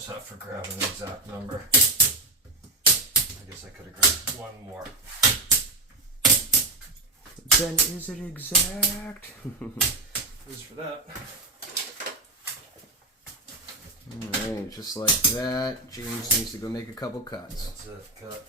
knows how for grabbing the exact number. I guess I could have grabbed one more. Then is it exact? Is for that. Alright, just like that. James needs to go make a couple cuts. That's it, cut.